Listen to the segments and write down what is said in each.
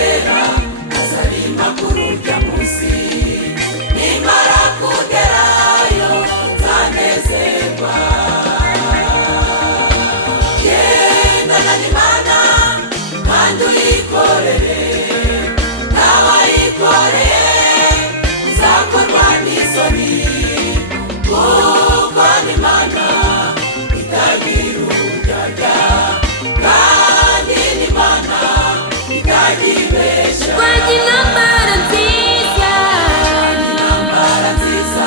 utabera azarima kuri urya munsi. Nimara kugerayo nzanezerwa. Gendana n'Imana kandi uyikorere, n'abayikoreye uzakorwa n'isoni, kuko n'Imana itagira uburyarya kandi n'Imana itagibesha. Rwanda intambara nziza, intambara nziza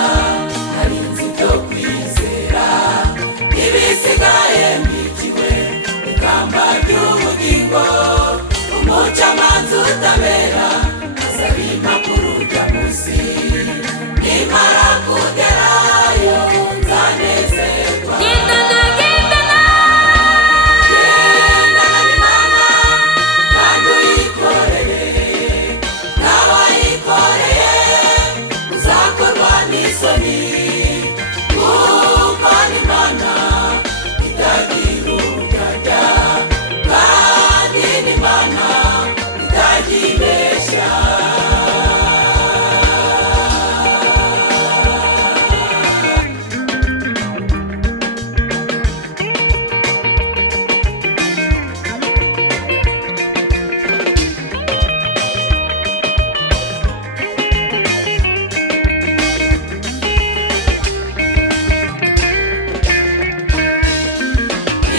hari nzibyo kwizera, ibisigaye mbikiwe ikamba ry'ubugingo. Umucamanza utabera azabima kuri urya munsi. Nimara kugerayo nzanezerwa. gendana Gendana n'Imana kandi uyikorere, n'abayikoreye uzakorwa n'isoni, kuko n'Imana itagira uburyarya kandi n'Imana itagibesha.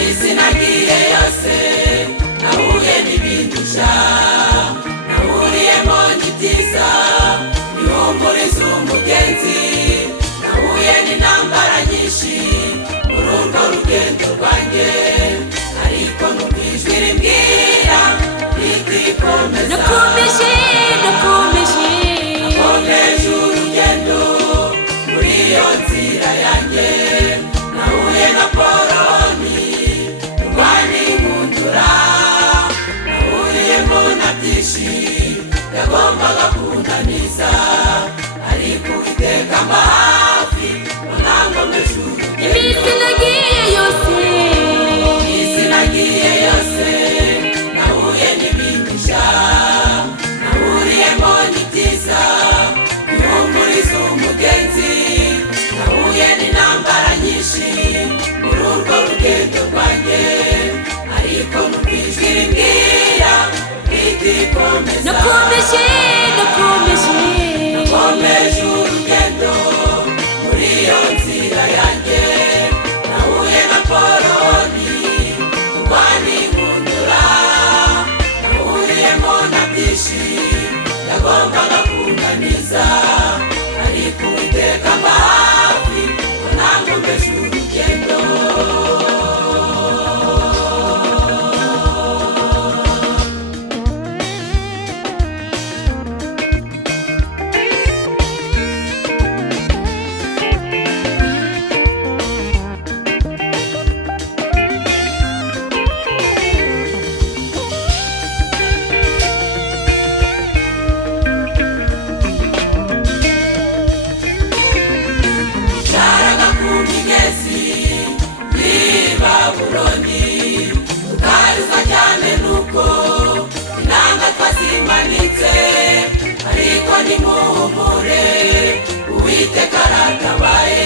Isi nagiye yose nahuye n'ibindusha, nahuriyemo n'ibyiza bihumuriza umugenzi, nahuye n'intambara nyinshi muri urwo rugendo rwanjye, ariko numva ijwi rimbwira riti komeza. nakomeje Nakomeje urugendo muri iyo nzira yanjye, nahuye na Poloni urwanya inkundura, nahuriyemo na byinshi yagombaga kunaniza, ariko Uwiteka amba hafi nankomeje urugendo. iminsi nagiye yose, Isi nagiye yose nahuye n'ibindusha, nahuriyemo n'ibyiza bihumuriza umugenzi, nahuye n'intambara nyinshi muri urwo rugendo rwanjye, ariko numva ijwi rimbwira riti komeza. nakomeje Nakomeje urugendo muri iyo nzira yanjye, nahuye na Poloni urwanya inkundura, nahuriyemo na byinshi yagombaga kunaniza, ariko Uwiteka amba hafi nankomeje urugendo. Sharaga ku migezi y'i Babuloni, tukarizwa cyane nuko inanga twazimanitse, ariko nimuhumure Uwiteka aratabaye.